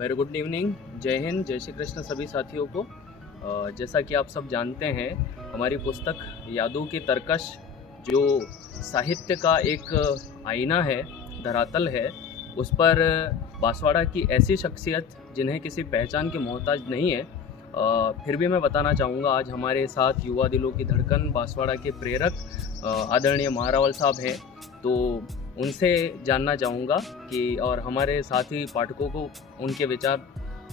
Very good evening. जय हिंद, जय श्री कृष्ण सभी साथियों को। जैसा कि आप सब जानते हैं, हमारी पुस्तक यादों की तरकश जो साहित्य का एक आईना है, धरातल है, उस पर बांसवाड़ा की ऐसी शख्सियत जिन्हें किसी पहचान की मोहताज नहीं है, फिर भी मैं बताना चाहूँगा आज हमारे साथ युवा दिलों की धड़कन बांसवाड़ा के प्रेरक आदरणीय महारावल साहब हैं। तो उनसे जानना चाहूँगा कि और हमारे साथी पाठकों को उनके विचार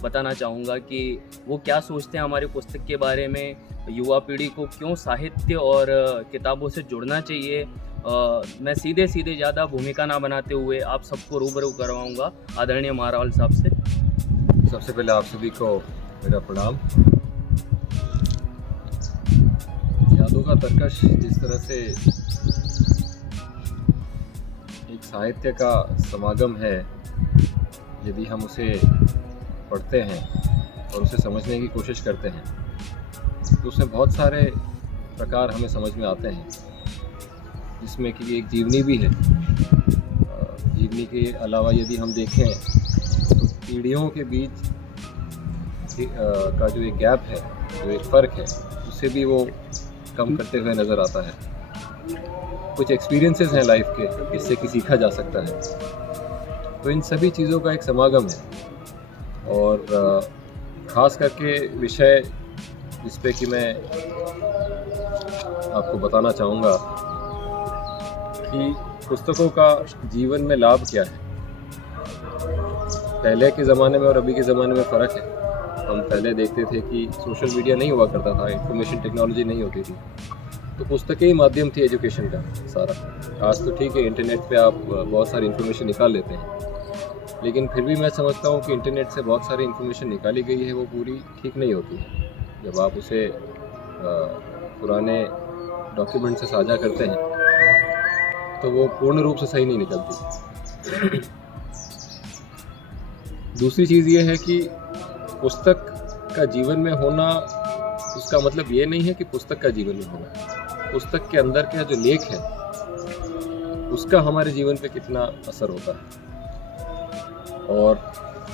बताना चाहूँगा कि वो क्या सोचते हैं हमारी पुस्तक के बारे में, युवा पीढ़ी को क्यों साहित्य और किताबों से जुड़ना चाहिए। मैं सीधे ज़्यादा भूमिका ना बनाते हुए आप सबको रूबरू करवाऊँगा आदरणीय महारावल साहब से। सबसे पहले आप सभी को मेरा प्रणाम। यादों का तरकश जिस तरह से एक साहित्य का समागम है, यदि हम उसे पढ़ते हैं और उसे समझने की कोशिश करते हैं तो उसमें बहुत सारे प्रकार हमें समझ में आते हैं, जिसमें कि एक जीवनी भी है। जीवनी के अलावा यदि हम देखें तो पीढ़ियों के बीच का जो एक गैप है, जो एक फ़र्क है, उसे भी वो कम करते हुए नज़र आता है। कुछ एक्सपीरियंसेस हैं लाइफ के, इससे कि सीखा जा सकता है। तो इन सभी चीज़ों का एक समागम है और ख़ास करके विषय जिस पे कि मैं आपको बताना चाहूँगा कि पुस्तकों का जीवन में लाभ क्या है। पहले के ज़माने में और अभी के ज़माने में फ़र्क है। हम पहले देखते थे कि सोशल मीडिया नहीं हुआ करता था, इंफॉर्मेशन टेक्नोलॉजी नहीं होती थी, तो पुस्तकें ही माध्यम थी एजुकेशन का सारा। आज तो ठीक है, इंटरनेट पे आप बहुत सारी इन्फॉर्मेशन निकाल लेते हैं, लेकिन फिर भी मैं समझता हूँ कि इंटरनेट से बहुत सारी इन्फॉर्मेशन निकाली गई है, वो पूरी ठीक नहीं होती है। जब आप उसे पुराने डॉक्यूमेंट से साझा करते हैं तो वो पूर्ण रूप से सही नहीं निकलती। दूसरी चीज़ ये है कि पुस्तक का जीवन में होना, उसका मतलब ये नहीं है कि पुस्तक का जीवन में होना। पुस्तक के अंदर का जो लेख है उसका हमारे जीवन पे कितना असर होता है। और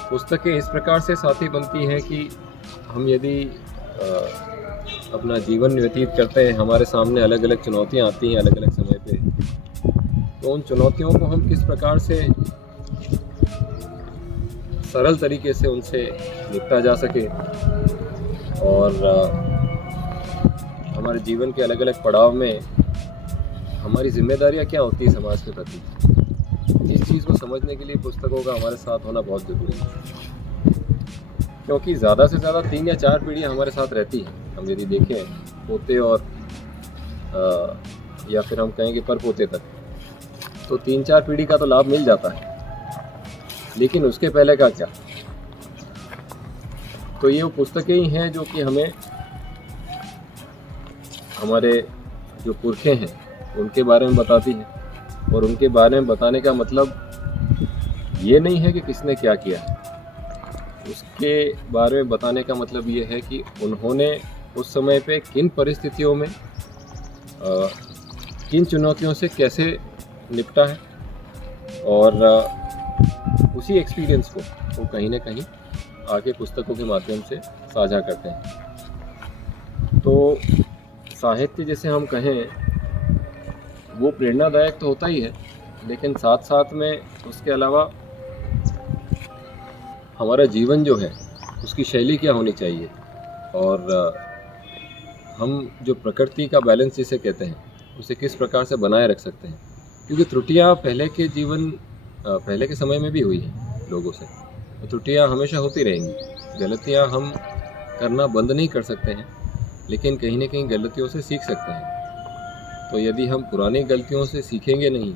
पुस्तकें इस प्रकार से साथी बनती हैं कि हम यदि अपना जीवन व्यतीत करते हैं, हमारे सामने अलग अलग चुनौतियां आती हैं अलग अलग समय पे, तो उन चुनौतियों को हम किस प्रकार से सरल तरीके से उनसे निपटा जा सके और हमारे जीवन के अलग अलग पड़ाव में हमारी जिम्मेदारियां क्या होती है समाज के प्रति, इस चीज़ को समझने के लिए पुस्तकों का हमारे साथ होना बहुत ज़रूरी है। क्योंकि ज़्यादा से ज़्यादा 3 या 4 पीढ़ियाँ हमारे साथ रहती हैं। हम यदि देखें पोते और या फिर हम कहेंगे पर पोते तक, तो 3-4 पीढ़ी का तो लाभ मिल जाता है, लेकिन उसके पहले का क्या। तो ये वो पुस्तकें ही हैं जो कि हमें हमारे जो पुरखे हैं उनके बारे में बताती हैं। और उनके बारे में बताने का मतलब ये नहीं है कि किसने क्या किया है, उसके बारे में बताने का मतलब ये है कि उन्होंने उस समय पे किन परिस्थितियों में किन चुनौतियों से कैसे निपटा है, और उसी एक्सपीरियंस को वो कहीं ना कहीं आगे पुस्तकों के माध्यम से साझा करते हैं। तो साहित्य जैसे हम कहें वो प्रेरणादायक तो होता ही है, लेकिन साथ साथ में उसके अलावा हमारा जीवन जो है उसकी शैली क्या होनी चाहिए, और हम जो प्रकृति का बैलेंस जिसे कहते हैं उसे किस प्रकार से बनाए रख सकते हैं। क्योंकि त्रुटियां पहले के समय में भी हुई हैं लोगों से, तो त्रुटियां हमेशा होती रहेंगी। गलतियां हम करना बंद नहीं कर सकते हैं, लेकिन कहीं ना कहीं गलतियों से सीख सकते हैं। तो यदि हम पुरानी गलतियों से सीखेंगे नहीं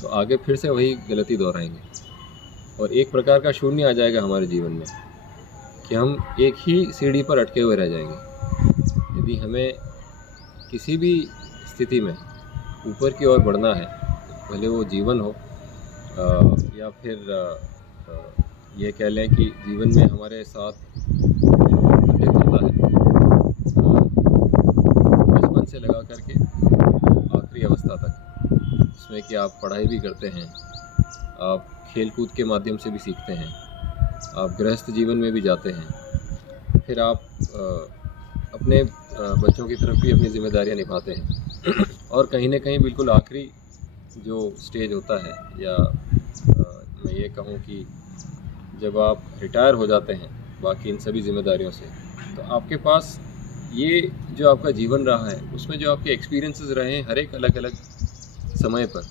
तो आगे फिर से वही गलती दोहराएंगे और एक प्रकार का शून्य आ जाएगा हमारे जीवन में कि हम एक ही सीढ़ी पर अटके हुए रह जाएंगे। यदि हमें किसी भी स्थिति में ऊपर की ओर बढ़ना है, भले वो जीवन हो या फिर ये कह लें कि जीवन में हमारे साथ घटित होता है, बचपन से लगा करके आखिरी अवस्था तक, जिसमें कि आप पढ़ाई भी करते हैं, आप खेल कूद के माध्यम से भी सीखते हैं, आप गृहस्थ जीवन में भी जाते हैं, फिर आप अपने बच्चों की तरफ भी अपनी जिम्मेदारियां निभाते हैं और कहीं ना कहीं बिल्कुल आखिरी जो स्टेज होता है, या मैं ये कहूँ कि जब आप रिटायर हो जाते हैं बाकी इन सभी जिम्मेदारियों से, तो आपके पास ये जो आपका जीवन रहा है उसमें जो आपके एक्सपीरियंसेस रहे हैं हर एक अलग अलग समय पर,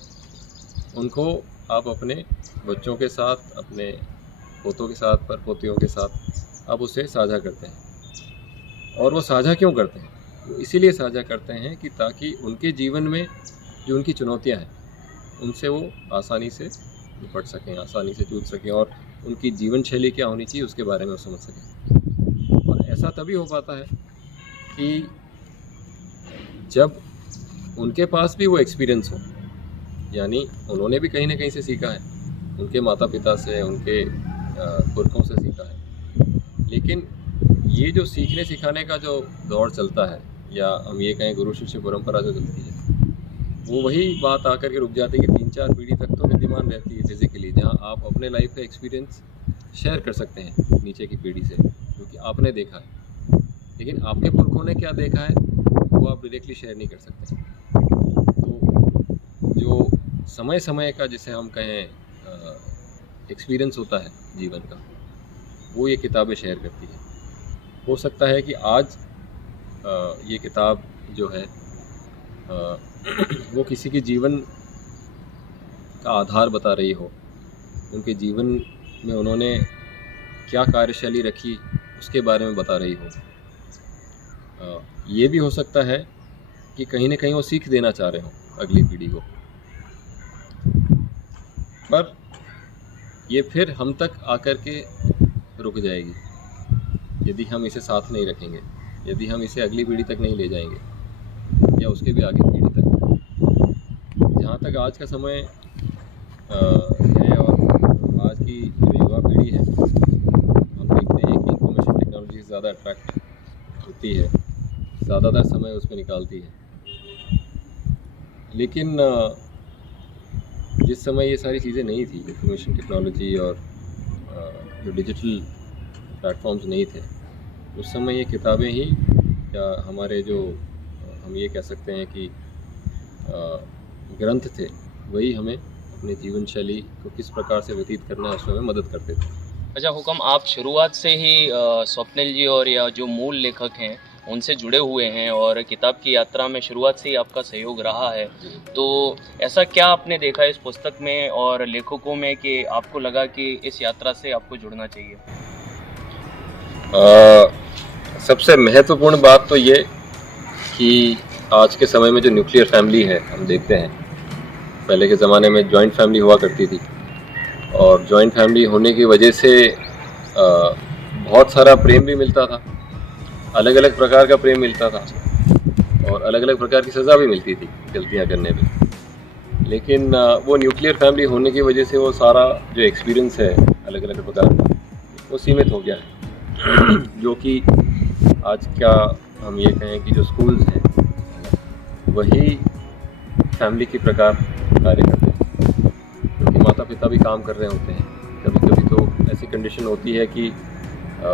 उनको आप अपने बच्चों के साथ, अपने पोतों के साथ, परपोतियों के साथ आप उससे साझा करते हैं। और वो साझा क्यों करते हैं? वो इसीलिए साझा करते हैं कि ताकि उनके जीवन में जो उनकी चुनौतियां हैं उनसे वो आसानी से निपट सकें, आसानी से जूझ सकें, और उनकी जीवन शैली क्या होनी चाहिए उसके बारे में वो समझ सकें। और ऐसा तभी हो पाता है कि जब उनके पास भी वो एक्सपीरियंस हो, यानी उन्होंने भी कहीं ना कहीं से सीखा है, उनके माता पिता से, उनके पुरखों से सीखा है, लेकिन ये जो सीखने सिखाने का जो दौर चलता है, या हम ये कहें गुरु शिष्य परंपरा जो चलती है, वो वही बात आकर के रुक जाती है कि 3-4 पीढ़ी तक तो विद्यमान रहती है फिजिकली, जहाँ आप अपने लाइफ का एक्सपीरियंस शेयर कर सकते हैं नीचे की पीढ़ी से, क्योंकि आपने देखा है, लेकिन आपके पुरखों ने क्या देखा है वो आप डायरेक्टली शेयर नहीं कर सकते। तो जो समय समय का जिसे हम कहें एक्सपीरियंस होता है जीवन का, वो ये किताबें शेयर करती है। हो सकता है कि आज ये किताब जो है वो किसी के जीवन का आधार बता रही हो, उनके जीवन में उन्होंने क्या कार्यशैली रखी उसके बारे में बता रही हो। ये भी हो सकता है कि कहीं ना कहीं वो सीख देना चाह रहे हो अगली पीढ़ी को, पर ये फिर हम तक आकर के रुक जाएगी यदि हम इसे साथ नहीं रखेंगे, यदि हम इसे अगली पीढ़ी तक नहीं ले जाएंगे, या उसके भी आगे पीढ़ी तक। जहाँ तक आज का समय है और आज की जो युवा पीढ़ी है, हम देखते हैं कि इंफॉर्मेशन टेक्नोलॉजी से ज़्यादा अट्रैक्ट होती है, ज़्यादातर समय उस पर निकालती है। लेकिन जिस समय ये सारी चीज़ें नहीं थी, इंफॉर्मेशन टेक्नोलॉजी और जो डिजिटल प्लेटफॉर्म्स नहीं थे, उस समय ये किताबें ही, या हमारे जो हम ये कह सकते हैं कि ग्रंथ थे, वही हमें अपने जीवन शैली को किस प्रकार से व्यतीत करना है उसमें हमें मदद करते थे। अच्छा हुकम, आप शुरुआत से ही स्वप्निल जी और या जो मूल लेखक हैं उनसे जुड़े हुए हैं और किताब की यात्रा में शुरुआत से ही आपका सहयोग रहा है, तो ऐसा क्या आपने देखा इस पुस्तक में और लेखकों में कि आपको लगा कि इस यात्रा से आपको जुड़ना चाहिए? सबसे महत्वपूर्ण बात तो ये कि आज के समय में जो न्यूक्लियर फैमिली है, हम देखते हैं पहले के ज़माने में जॉइंट फैमिली हुआ करती थी, और जॉइंट फैमिली होने की वजह से बहुत सारा प्रेम भी मिलता था, अलग अलग प्रकार का प्रेम मिलता था, और अलग अलग प्रकार की सज़ा भी मिलती थी गलतियाँ करने पे। लेकिन वो न्यूक्लियर फैमिली होने की वजह से वो सारा जो एक्सपीरियंस है अलग अलग प्रकार का, वो सीमित हो गया है। जो कि आज क्या हम ये कहें कि जो स्कूल्स हैं वही फैमिली के प्रकार कार्य करते हैं, क्योंकि माता पिता भी काम कर रहे होते हैं। कभी कभी तो ऐसी कंडीशन होती है कि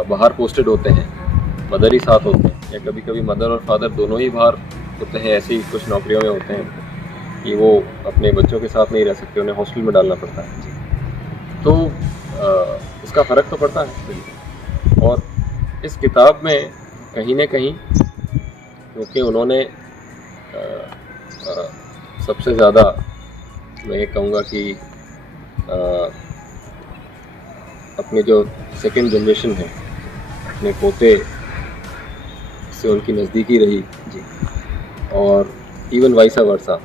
बाहर पोस्टेड होते हैं, मदर ही साथ होते हैं, या कभी कभी मदर और फादर दोनों ही बाहर होते हैं। ऐसी कुछ नौकरियों में होते हैं कि वो अपने बच्चों के साथ नहीं रह सकते, उन्हें हॉस्टल में डालना पड़ता है। तो इसका फ़र्क तो पड़ता है। और इस किताब में कहीं ना कहीं, क्योंकि उन्होंने सबसे ज़्यादा, मैं ये कहूँगा कि अपनी जो सेकंड जनरेशन है, अपने पोते से उनकी नज़दीकी रही जी, और इवन वाइसा वर्सा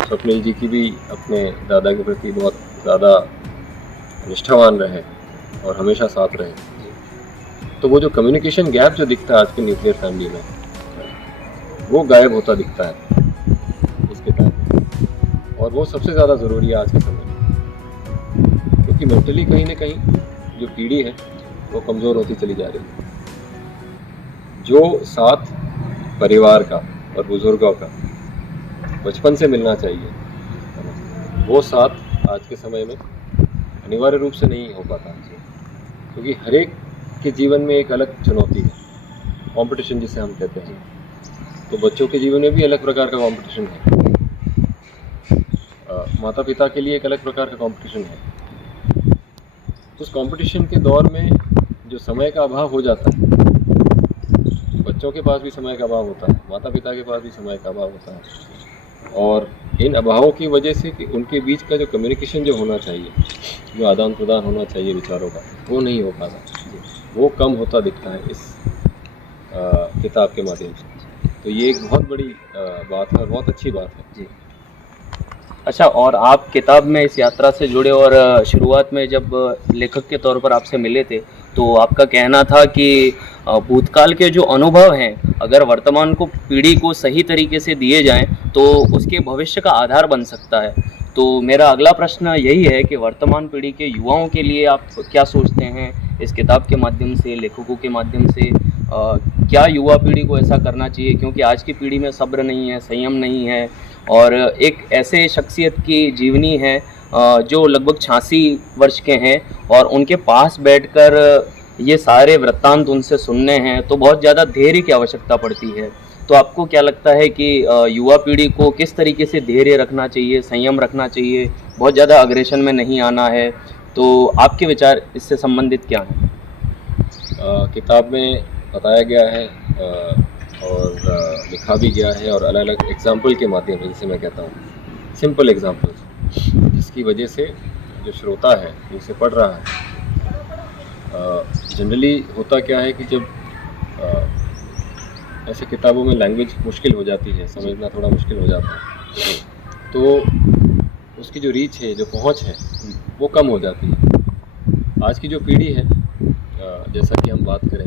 स्वप्निल जी की भी अपने दादा के प्रति बहुत ज़्यादा निष्ठावान रहे और हमेशा साथ रहे। तो वो जो कम्युनिकेशन गैप जो दिखता है आज की न्यूक्लियर फैमिली में, वो गायब होता दिखता है इस किताब में, और वो सबसे ज़्यादा ज़रूरी है आज के समय में, क्योंकि मेंटली कहीं ना कहीं जो पीढ़ी है वो कमज़ोर होती चली जा रही है। जो साथ परिवार का और बुज़ुर्गों का बचपन से मिलना चाहिए, वो साथ आज के समय में अनिवार्य रूप से नहीं हो पाता। क्योंकि हर एक के जीवन में एक अलग चुनौती है, कंपटीशन जिसे हम कहते हैं। तो बच्चों के जीवन में भी अलग प्रकार का कंपटीशन है, माता पिता के लिए एक अलग प्रकार का कंपटीशन है। उस कंपटीशन के दौर में जो समय का अभाव हो जाता है, बच्चों के पास भी समय का अभाव होता है, माता पिता के पास भी समय का अभाव होता है, और इन अभावों की वजह से कि उनके बीच का जो कम्युनिकेशन जो होना चाहिए, जो आदान प्रदान होना चाहिए विचारों का, वो नहीं हो पाता, वो कम होता दिखता है इस किताब के माध्यम से। तो ये एक बहुत बड़ी बात है और बहुत अच्छी बात है जी। अच्छा, और आप किताब में इस यात्रा से जुड़े और शुरुआत में जब लेखक के तौर पर आपसे मिले थे तो आपका कहना था कि भूतकाल के जो अनुभव हैं अगर वर्तमान को पीढ़ी को सही तरीके से दिए जाएं तो उसके भविष्य का आधार बन सकता है। तो मेरा अगला प्रश्न यही है कि वर्तमान पीढ़ी के युवाओं के लिए आप क्या सोचते हैं इस किताब के माध्यम से, लेखकों के माध्यम से क्या युवा पीढ़ी को ऐसा करना चाहिए? क्योंकि आज की पीढ़ी में सब्र नहीं है, संयम नहीं है, और एक ऐसे शख्सियत की जीवनी है जो लगभग 86 वर्ष के हैं और उनके पास बैठकर ये सारे वृत्तांत उनसे सुनने हैं तो बहुत ज़्यादा धैर्य की आवश्यकता पड़ती है। तो आपको क्या लगता है कि युवा पीढ़ी को किस तरीके से धैर्य रखना चाहिए, संयम रखना चाहिए, बहुत ज़्यादा अग्रेशन में नहीं आना है? तो आपके विचार इससे संबंधित क्या हैं? किताब में बताया गया है और लिखा भी गया है, और अलग अलग एग्जाम्पल के माध्यम से, जैसे मैं कहता हूँ सिंपल एग्जाम्पल्स, जिसकी वजह से जो श्रोता है जो इसे पढ़ रहा है, जनरली होता क्या है कि जब ऐसे किताबों में लैंग्वेज मुश्किल हो जाती है, समझना थोड़ा मुश्किल हो जाता है, तो उसकी जो रीच है, जो पहुँच है, वो कम हो जाती है। आज की जो पीढ़ी है, जैसा कि हम बात करें,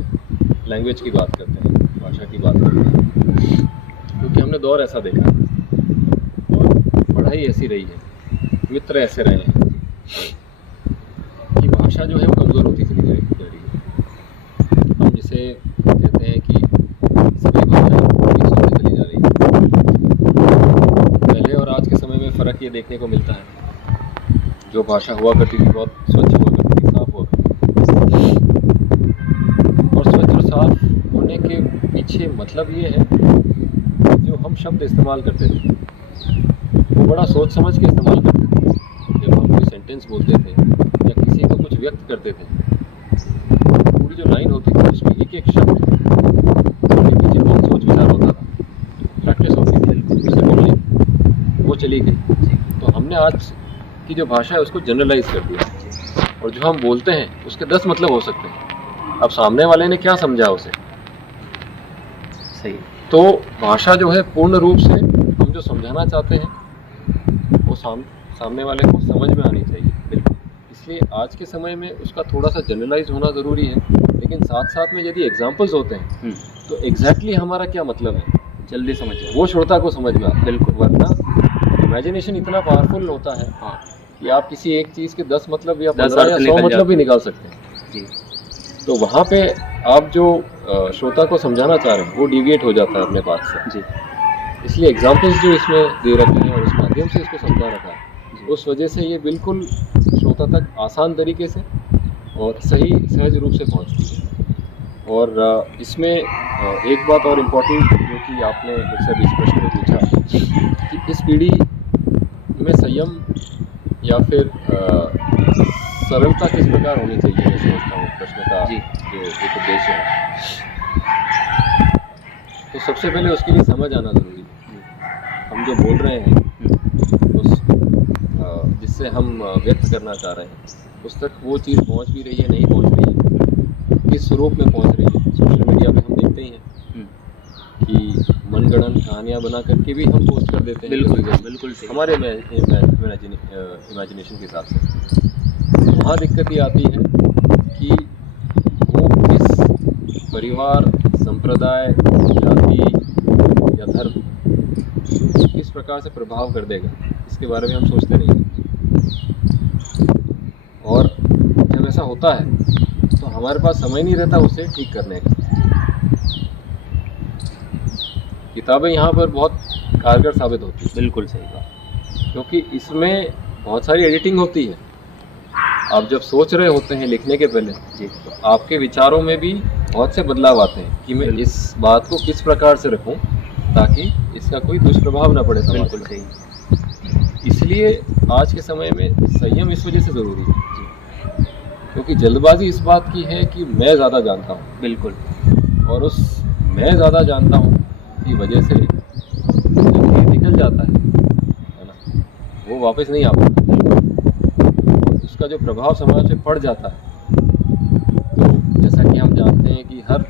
लैंग्वेज की बात करते हैं, भाषा की बात करते हैं, क्योंकि हमने दौर ऐसा देखा है और पढ़ाई ऐसी रही है, मित्र ऐसे रहे हैं कि भाषा जो है वो कमज़ोर होती चली जा रही है। हम जिसे कहते हैं कि सभी भाषाएं मिक्स होती चली जा रही है। पहले और आज के समय में फ़र्क ये देखने को मिलता है, जो भाषा हुआ करती थी बहुत स्वच्छ हुआ करती थी, साफ हुआ करती थी, और स्वच्छ और साफ होने के पीछे मतलब ये है जो हम शब्द इस्तेमाल करते थे वो बड़ा सोच समझ के इस्तेमाल करते थे। जब हम कोई सेंटेंस बोलते थे या किसी को कुछ व्यक्त करते थे, पूरी जो लाइन होती थी उसमें एक एक शब्द उसके पीछे बहुत सोच विचार होता था, प्रैक्टिस होती थी, उससे बोलने वो चली गई। तो हमने आज की जो भाषा है उसको जनरलाइज कर दिया, और जो हम बोलते हैं उसके 10 मतलब हो सकते हैं। अब सामने वाले ने क्या समझा उसे, सही। तो भाषा जो है पूर्ण रूप से हम जो समझाना चाहते हैं वो सामने वाले को समझ में आनी चाहिए। बिल्कुल, इसलिए आज के समय में उसका थोड़ा सा जनरलाइज होना ज़रूरी है, लेकिन साथ साथ में यदि एग्जाम्पल्स होते हैं तो एग्जैक्टली हमारा क्या मतलब है जल्दी समझ जाए, वो श्रोता को समझ में आता। बिल्कुल, वरना इमेजिनेशन इतना पावरफुल होता है हाँ, कि आप किसी एक चीज़ के 10 मतलब या 10 15 या 100 मतलब भी निकाल सकते हैं जी। तो वहाँ पे आप जो श्रोता को समझाना चाह रहे हैं वो डिविएट हो जाता है अपने बात से जी। इसलिए एग्जाम्पल्स जो इसमें दे रखे हैं और उस माध्यम से इसको समझा रखा है, उस वजह से ये बिल्कुल श्रोता तक आसान तरीके से और सही सहज रूप से पहुंचती है। और इसमें एक बात और इम्पोर्टेंट जो कि आपने मुझसे भी इस प्रश्न में पूछा कि इस पीढ़ी में संयम या फिर सरलता किस प्रकार होनी चाहिए, मैं समझता हूँ प्रश्न का जो एक उद्देश्य है। तो सबसे पहले उसके लिए समझ आना ज़रूरी है। हम जो बोल रहे हैं उस जिससे हम व्यक्त करना चाह रहे हैं उस तक वो चीज़ पहुंच भी रही है, नहीं पहुंच रही है, किस स्वरूप में पहुंच रही है। सोशल मीडिया पे हम देखते ही हैं कि मनगढ़ंत कहानियाँ बना करके भी हम पोस्ट कर देते हैं, बिल्कुल हमारे इमेजिनेशन के हिसाब से। वहाँ दिक्कत ये आती है कि वो किस परिवार, संप्रदाय, जाति या धर्म किस प्रकार से प्रभाव कर देगा, इसके बारे में हम सोचते नहीं हैं। और जब ऐसा होता है तो हमारे पास समय नहीं रहता उसे ठीक करने का। किताबें यहाँ पर बहुत कारगर साबित होती है। बिल्कुल सही बात, क्योंकि इसमें बहुत सारी एडिटिंग होती है, आप जब सोच रहे होते हैं लिखने के पहले, जी तो आपके विचारों में भी बहुत से बदलाव आते हैं कि मैं इस बात को किस प्रकार से रखूं ताकि इसका कोई दुष्प्रभाव ना पड़े समाज बिल्कुल पर। सही। इसलिए आज के समय में संयम इस वजह से ज़रूरी है जी क्योंकि जल्दबाजी इस बात की है कि मैं ज़्यादा जानता हूँ, बिल्कुल। और उस मैं ज़्यादा जानता हूँ की वजह से जो निकल जाता है ना, वो वापस नहीं आ पाता। उसका जो प्रभाव समाज पे पड़ जाता है, तो जैसा कि हम जानते हैं कि हर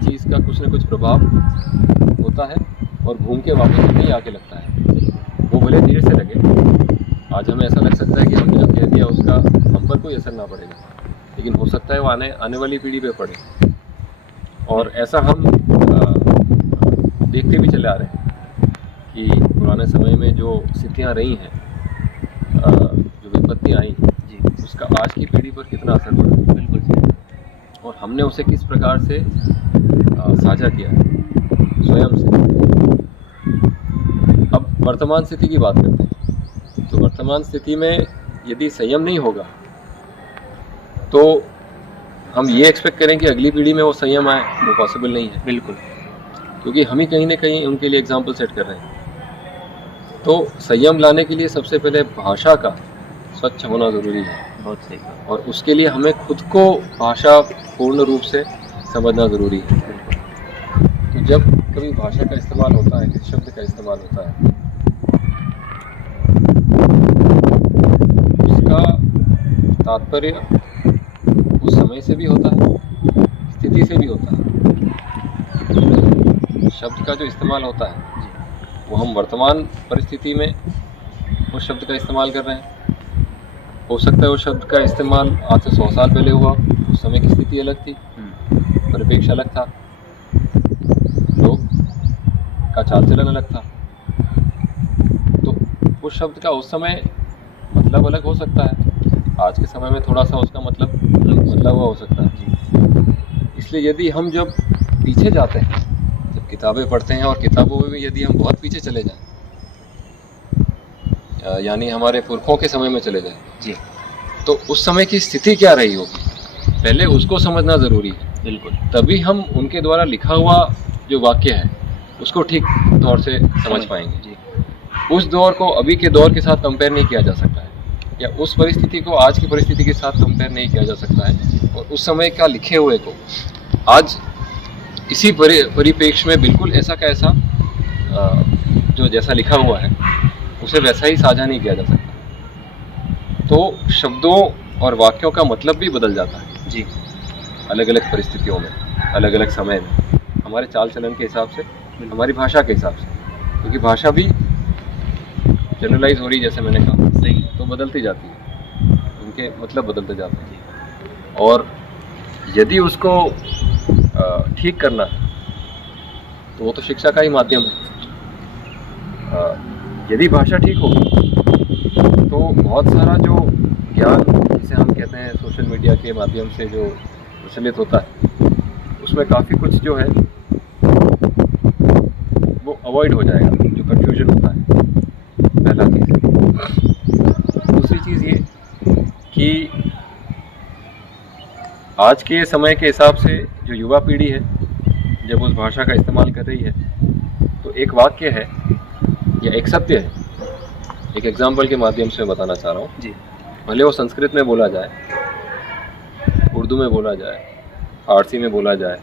चीज़ का कुछ न कुछ प्रभाव होता है और घूम के वापस नहीं आके लगता है। वो भले देर से लगे, आज हमें ऐसा लग सकता है कि हमने जो कह दिया उसका हम पर कोई असर ना पड़ेगा, लेकिन हो सकता है वो आने वाली पीढ़ी पे पड़े। और ऐसा हम देखते भी चले आ रहे हैं कि पुराने समय में जो स्थितियाँ रही हैं, जो विपत्तियाँ आई, जी उसका आज की पीढ़ी पर कितना असर पड़ा, बिल्कुल सही। और हमने उसे किस प्रकार से साझा किया है स्वयं से। अब वर्तमान स्थिति की बात करते हैं, तो वर्तमान स्थिति में यदि संयम नहीं होगा तो हम ये एक्सपेक्ट करें कि अगली पीढ़ी में वो संयम आए, वो पॉसिबल नहीं है, बिल्कुल क्योंकि हम ही कहीं ना कहीं उनके लिए एग्जाम्पल सेट कर रहे हैं। तो संयम लाने के लिए सबसे पहले भाषा का स्वच्छ होना ज़रूरी है, बहुत सही। और उसके लिए हमें खुद को भाषा पूर्ण रूप से समझना ज़रूरी है। तो जब कभी भाषा का इस्तेमाल होता है, किसी शब्द का इस्तेमाल होता है, उसका तात्पर्य उस समय से भी होता है, स्थिति से भी होता है। शब्द का जो इस्तेमाल होता है वो हम वर्तमान परिस्थिति में उस शब्द का इस्तेमाल कर रहे हैं। हो सकता है उस शब्द का इस्तेमाल आज से 100 साल पहले हुआ, उस समय की स्थिति अलग थी, परिप्रेक्ष्य अलग था, लोग का चाल चलन अलग था। तो उस शब्द का उस समय मतलब अलग हो सकता है, आज के समय में थोड़ा सा उसका मतलब बदला हुआ हो सकता है। इसलिए यदि हम जब पीछे जाते हैं, जब किताबें पढ़ते हैं, और किताबों में भी यदि हम बहुत पीछे चले जाएं, यानी हमारे पुरखों के समय में चले जाएं जी, तो उस समय की स्थिति क्या रही होगी, पहले उसको समझना ज़रूरी है। बिल्कुल। तभी हम उनके द्वारा लिखा हुआ जो वाक्य है उसको ठीक तौर से समझ पाएंगे। जी उस दौर को अभी के दौर के साथ कंपेयर नहीं किया जा सकता है, या उस परिस्थिति को आज की परिस्थिति के साथ कंपेयर नहीं किया जा सकता है, और उस समय का लिखे हुए को आज इसी परिप्रेक्ष्य में बिल्कुल ऐसा का ऐसा जो जैसा लिखा हुआ है उसे वैसा ही साझा नहीं किया जा सकता। तो शब्दों और वाक्यों का मतलब भी बदल जाता है जी, अलग अलग परिस्थितियों में, अलग अलग समय में, हमारे चाल चलन के हिसाब से, हमारी भाषा के हिसाब से, क्योंकि भाषा भी जनरलाइज हो रही है, जैसे मैंने कहा, सही। तो बदलती जाती है, उनके मतलब बदलते जाते हैं। और यदि उसको ठीक करना है तो वो तो शिक्षा का ही माध्यम है। यदि भाषा ठीक होगी तो बहुत सारा जो ज्ञान जिसे हम कहते हैं सोशल मीडिया के माध्यम से जो प्रचलित होता है, उसमें काफ़ी कुछ जो है वो अवॉइड हो जाएगा, जो कन्फ्यूजन होता है, पहला चीज़। दूसरी चीज़ ये कि आज के समय के हिसाब से जो युवा पीढ़ी है जब उस भाषा का इस्तेमाल कर रही है, तो एक वाक्य है या एक सत्य है, एक एग्जाम्पल के माध्यम से बताना चाह रहा हूँ जी, भले वो संस्कृत में बोला जाए, उर्दू में बोला जाए, फारसी में बोला जाए,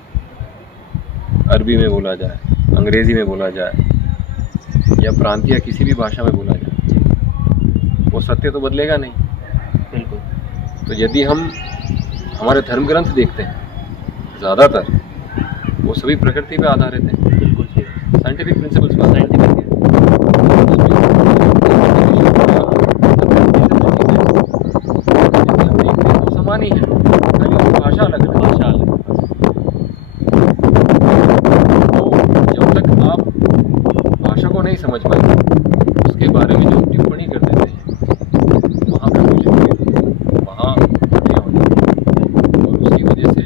अरबी में बोला जाए, अंग्रेज़ी में बोला जाए, या प्रांतीय किसी भी भाषा में बोला जाए, वो सत्य तो बदलेगा नहीं। बिल्कुल। तो यदि हम हमारे धर्म ग्रंथ देखते हैं, ज़्यादातर वो सभी प्रकृति पे आधारित हैं, बिल्कुल सही। साइंटिफिक प्रिंसिपल्स पर आधारित हैं। तो समान ही है, खाली उसकी भाषा अलग है। भाषा अलग। तो जब तक आप भाषा को नहीं समझ पाएंगे, उसके बारे में जो टिप्पणी कर देते हैं वहाँ कंफ्यूजन, वहाँ त्रुटियाँ हो जाती हैं, और उसकी वजह से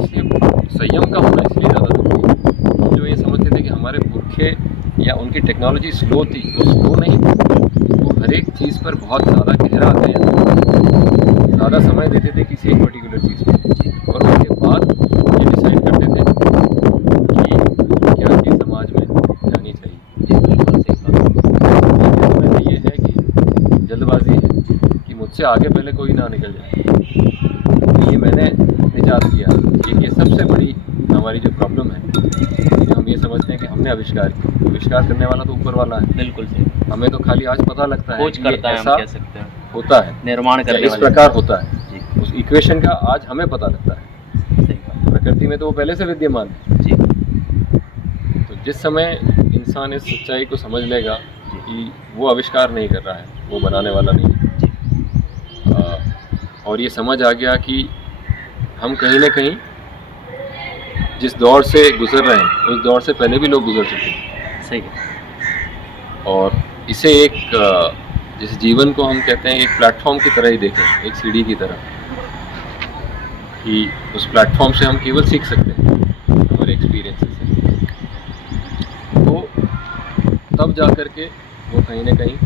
इसलिए संयम का होना इसलिए ज़्यादा जरूरी है। हम जो ये समझते थे कि हमारे पुरखे या उन उनकी टेक्नोलॉजी स्लो थी, वो स्लो नहीं थी, वो हर एक चीज़ पर बहुत ज़्यादा गहरा गया, ज़्यादा समय देते थे किसी एक पर्टिकुलर चीज़ पर, और उसके बाद ये डिसाइड करते थे कि क्या चीज़ समाज में जानी चाहिए। ये है कि जल्दबाजी है कि मुझसे आगे पहले कोई ना निकल जाए, ये मैंने निजात किया। ये सबसे बड़ी हमारी जो प्रॉब्लम है कि हम ये समझते हैं कि हमने आविष्कार किया, आविष्कार करने वाला तो ऊपर वाला है। बिल्कुल सही। हमें तो खाली आज पता लगता है खोज कि करता है, ऐसा हम कह सकते हैं, होता है, निर्माण करने इस वाले। प्रकार होता है जी, उस इक्वेशन का आज हमें पता लगता है। सही बात। प्रकृति में तो वो पहले से विद्यमान है। जी, तो जिस समय इंसान इस सच्चाई को समझ लेगा कि वो आविष्कार नहीं कर रहा है, वो बनाने वाला नहीं है, और ये समझ आ गया कि हम कहीं ना कहीं जिस दौर से गुजर रहे हैं उस दौर से पहले भी लोग गुजर चुके हैं। सही है। और इसे एक जिस जीवन को हम कहते हैं एक प्लेटफॉर्म की तरह ही देखें, एक सीढ़ी की तरह, कि उस प्लेटफॉर्म से हम केवल सीख सकते हैं हमारे एक्सपीरियंसेस से। तो तब जा कर के वो कहीं ना कहीं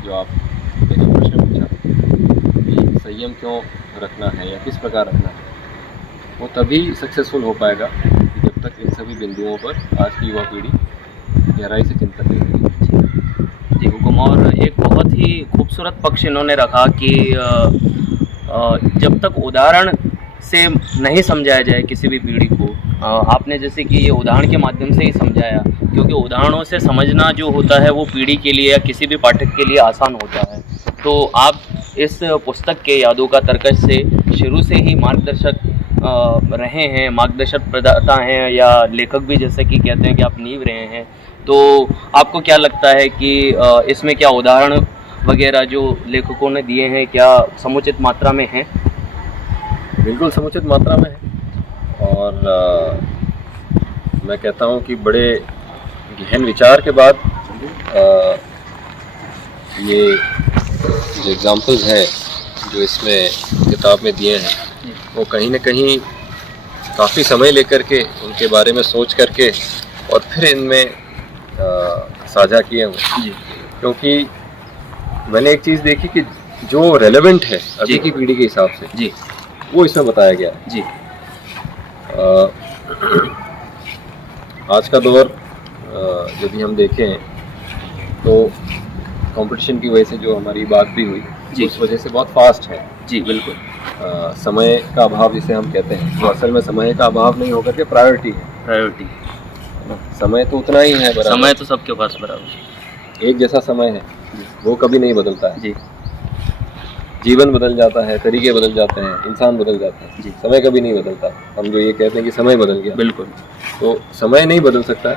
जो आपने जो प्रश्न पूछा कि संयम क्यों रखना है या किस प्रकार रखना है, वो तभी सक्सेसफुल हो पाएगा कि जब तक इन सभी बिंदुओं पर आज की युवा पीढ़ी गहराई से चिंतन करेगी। जी हुकुम, और एक बहुत ही खूबसूरत पक्ष इन्होंने रखा कि जब तक उदाहरण से नहीं समझाया जाए किसी भी पीढ़ी को, आपने जैसे कि ये उदाहरण के माध्यम से ही समझाया, क्योंकि उदाहरणों से समझना जो होता है वो पीढ़ी के लिए या किसी भी पाठक के लिए आसान होता है। तो आप इस पुस्तक के यादों का तर्कश से शुरू से ही मार्गदर्शक रहे हैं, मार्गदर्शक प्रदाता हैं, या लेखक भी जैसे कि कहते हैं कि आप नींव रहे हैं। तो आपको क्या लगता है कि इसमें क्या उदाहरण वगैरह जो लेखकों ने दिए हैं क्या समुचित मात्रा में हैं? बिल्कुल समुचित मात्रा में है, और मैं कहता हूँ कि बड़े गहन विचार के बाद ये जो एग्जाम्पल्स हैं जो इसमें किताब में दिए हैं, वो कहीं ना कहीं काफ़ी समय लेकर के उनके बारे में सोच करके और फिर इनमें साझा किए हुए, क्योंकि मैंने एक चीज़ देखी कि जो रेलेवेंट है अभी की पीढ़ी के हिसाब से जी, वो इसमें बताया गया है। जी, आज का दौर यदि हम देखें तो कंपटीशन की वजह से जो हमारी बात भी हुई जी, उस वजह से बहुत फास्ट है। जी, बिल्कुल। समय का अभाव जिसे हम कहते हैं, तो असल में समय का अभाव नहीं होकर के प्रायोरिटी है। प्रायोरिटी, समय तो उतना ही है, बराबर समय तो सबके पास बराबर, एक जैसा समय है, वो कभी नहीं बदलता है। जी, जीवन बदल जाता है, तरीके बदल जाते हैं, इंसान बदल जाता है, जी, समय कभी नहीं बदलता। हम जो ये कहते हैं कि समय बदल गया, बिल्कुल, तो समय नहीं बदल सकता,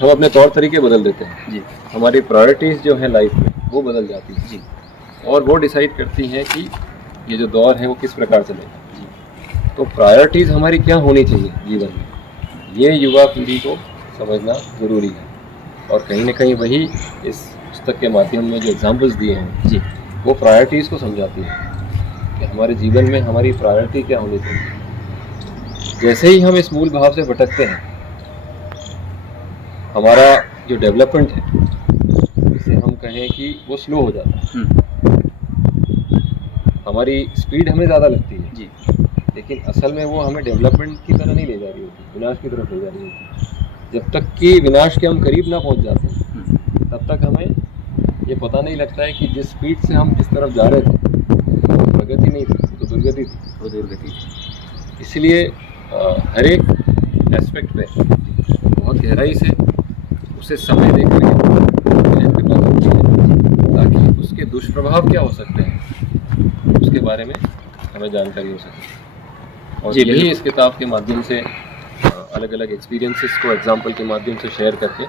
हम अपने तौर तरीके बदल देते हैं। जी, हमारी प्रायोरिटीज़ जो है लाइफ में वो बदल जाती है, जी, और वो डिसाइड करती हैं कि ये जो दौर है वो किस प्रकार चलेगा। जी, तो प्रायोरिटीज़ हमारी क्या होनी चाहिए जीवन में, ये युवा पीढ़ी को समझना ज़रूरी है। और कहीं ना कहीं वही इस पुस्तक के माध्यम में जो एग्जाम्पल्स दिए हैं जी, वो प्रायोरिटीज़ को समझाती है कि हमारे जीवन में हमारी प्रायोरिटी क्या होनी चाहिए। जैसे ही हम इस मूल भाव से भटकते हैं, हमारा जो डेवलपमेंट है, इसे हम कहें कि वो स्लो हो जाता है। हमारी स्पीड हमें ज़्यादा लगती है जी, लेकिन असल में वो हमें डेवलपमेंट की तरह नहीं ले जा रही होती, विनाश की तरफ ले जा रही होती। जब तक कि विनाश के हम करीब ना पहुंच जाते हैं तब तक हमें ये पता नहीं लगता है कि जिस स्पीड से हम जिस तरफ जा रहे थे वो प्रगति नहीं थी, वो तो दुर्गति थी, वो दुर्गति थी। इसलिए हर एक एस्पेक्ट पे बहुत गहराई से उसे समय देकर अध्ययन करना जरूरी है, ताकि उसके दुष्प्रभाव क्या हो सकते हैं उसके बारे में हमें जानकारी हो सके। और यही इस किताब के माध्यम से अलग अलग एक्सपीरियंसेस को एग्जाम्पल के माध्यम से शेयर करके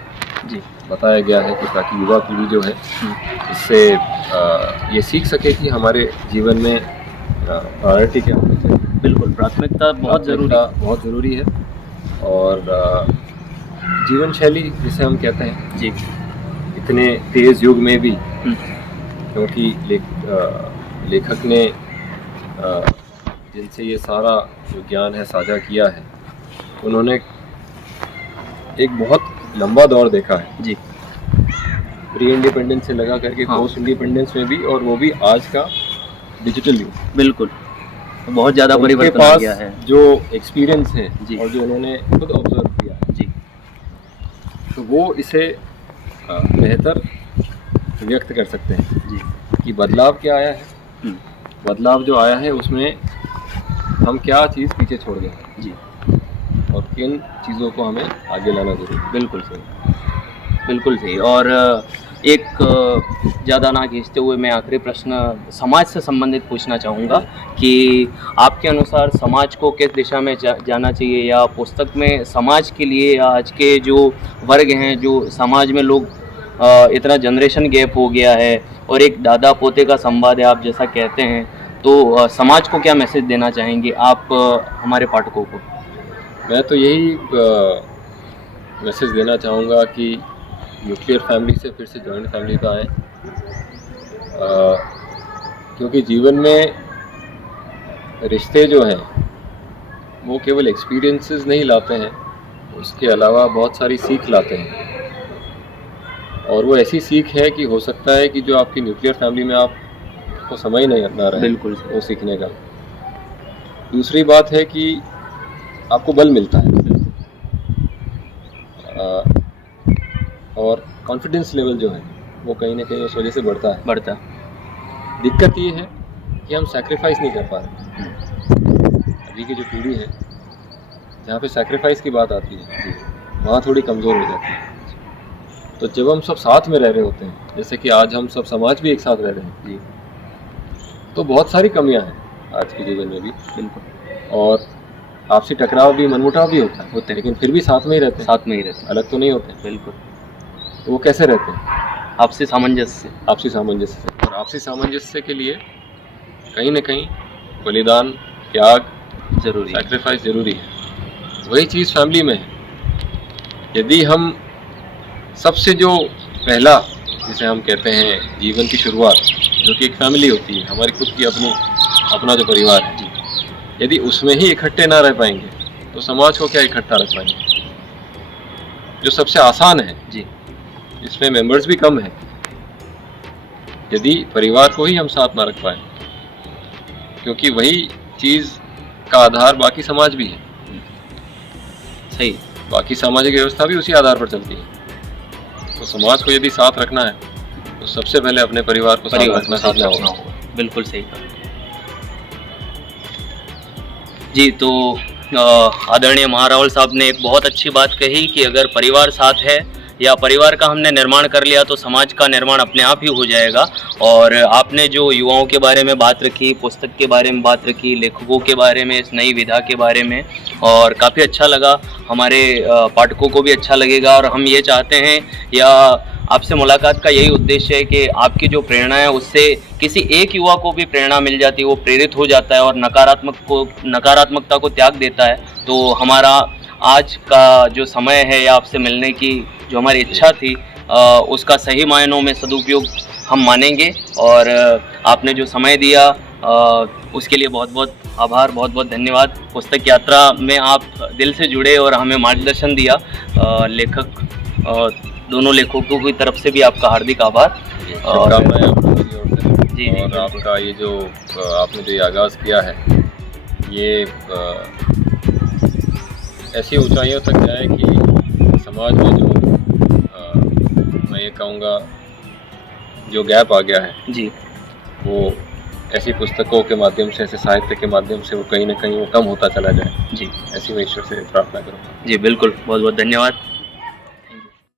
जी, बताया गया है कि ताकि युवा पीढ़ी जो है इससे ये सीख सके कि हमारे जीवन में प्रायोरिटी क्या होनी चाहिए। बिल्कुल, प्राथमिकता बहुत ज़रूरी है। और जीवन शैली जिसे हम कहते हैं, जी, इतने तेज़ युग में भी, क्योंकि लेखक ने जिनसे ये सारा जो ज्ञान है साझा किया है, उन्होंने एक बहुत लंबा दौर देखा है, जी प्री इंडिपेंडेंस से लगा करके हाँ। पोस्ट इंडिपेंडेंस में भी, और वो भी आज का डिजिटल युग। बिल्कुल, तो बहुत ज़्यादा उनके परिवर्तन आ पास गया है। जो एक्सपीरियंस है जी। और जो उन्होंने खुद ऑब्जर्व किया है, जी तो वो इसे बेहतर व्यक्त कर सकते हैं जी कि बदलाव क्या आया है, हम्म, बदलाव जो आया है उसमें हम क्या चीज़ पीछे छोड़ गए हैं जी और किन चीज़ों को हमें आगे लाना जरूरी है। बिल्कुल सही, बिल्कुल सही। और एक ज़्यादा ना खींचते हुए मैं आखिरी प्रश्न समाज से संबंधित पूछना चाहूँगा कि आपके अनुसार समाज को किस दिशा में जाना चाहिए, या पुस्तक में समाज के लिए या आज के जो वर्ग हैं, जो समाज में लोग इतना जनरेशन गैप हो गया है और एक दादा पोते का संवाद है आप जैसा कहते हैं, तो समाज को क्या मैसेज देना चाहेंगे आप हमारे पाठकों को? मैं तो यही मैसेज देना चाहूँगा कि न्यूक्लियर फैमिली से फिर से जॉइंट फैमिली पे आए, क्योंकि जीवन में रिश्ते जो हैं वो केवल एक्सपीरियंसेस नहीं लाते हैं, उसके अलावा बहुत सारी सीख लाते हैं। और वो ऐसी सीख है कि हो सकता है कि जो आपकी न्यूक्लियर फैमिली में आपको समय नहीं ना रहे बिल्कुल वो सीखने का। दूसरी बात है कि आपको बल मिलता है और कॉन्फिडेंस लेवल जो है वो कहीं ना कहीं उस वजह से बढ़ता है। दिक्कत ये है कि हम सैक्रिफाइस नहीं कर पा रहे। अभी की जो पीढ़ी है जहाँ पे सैक्रिफाइस की बात आती है वहाँ थोड़ी कमज़ोर हो जाती है। तो जब हम सब साथ में रह रहे होते हैं, जैसे कि आज हम सब समाज भी एक साथ रह रहे हैं जी, तो बहुत सारी कमियां हैं आज के जीवन में भी, बिल्कुल। और आपसी टकराव भी, मनमुटाव भी होता है, लेकिन फिर भी साथ में ही रहते हैं, साथ में ही रहते हैं, अलग तो नहीं होते। बिल्कुल। तो वो कैसे रहते हैं? आपसी सामंजस्य से। आपसी सामंजस्य से। और आपसी सामंजस्य के लिए कहीं ना कहीं बलिदान, त्याग, जरूरी है। सैक्रिफाइस जरूरी है। वही चीज़ फैमिली में है। यदि हम सबसे जो पहला, जिसे हम कहते हैं जीवन की शुरुआत, जो कि एक फैमिली होती है, हमारी खुद की अपना जो परिवार है, यदि उसमें ही इकट्ठे ना रह पाएंगे तो समाज को क्या इकट्ठा रख पाएंगे? जो सबसे आसान है जी, इसमें मेंबर्स भी कम है, यदि परिवार को ही हम साथ ना रख पाए, क्योंकि वही चीज़ का आधार बाकी समाज भी है, सही, बाकी सामाजिक व्यवस्था भी उसी आधार पर चलती है। तो समाज को यदि साथ रखना है तो सबसे पहले अपने परिवार को साथ रखना होगा। बिल्कुल सही कहा जी। तो आदरणीय महारावल साहब ने एक बहुत अच्छी बात कही कि अगर परिवार साथ है या परिवार का हमने निर्माण कर लिया तो समाज का निर्माण अपने आप ही हो जाएगा। और आपने जो युवाओं के बारे में बात रखी, पुस्तक के बारे में बात रखी, लेखकों के बारे में, इस नई विधा के बारे में, और काफ़ी अच्छा लगा, हमारे पाठकों को भी अच्छा लगेगा। और हम ये चाहते हैं, या आपसे मुलाकात का यही उद्देश्य है कि आपकी जो प्रेरणा है उससे किसी एक युवा को भी प्रेरणा मिल जाती है, वो प्रेरित हो जाता है और नकारात्मकता को त्याग देता है। तो हमारा आज का जो समय है या आपसे मिलने की जो हमारी इच्छा थी, उसका सही मायनों में सदुपयोग हम मानेंगे। और आपने जो समय दिया उसके लिए बहुत बहुत आभार, बहुत बहुत धन्यवाद। पुस्तक यात्रा में आप दिल से जुड़े और हमें मार्गदर्शन दिया। दोनों लेखकों की तरफ से भी आपका हार्दिक आभार। शुभकामनाएं आपको मेरी ओर से। जी, और आपका ये जो आपने जो आगाज़ किया है, ये ऐसी ऊंचाइयों तक जाए कि समाज में जो मैं ये कहूँगा जो गैप आ गया है जी, वो ऐसी पुस्तकों के माध्यम से, ऐसे साहित्य के माध्यम से वो कहीं ना कहीं वो कम होता चला जाए। जी, ऐसी मैं ईश्वर से प्रार्थना करूँगा। जी, बिल्कुल। बहुत बहुत धन्यवाद।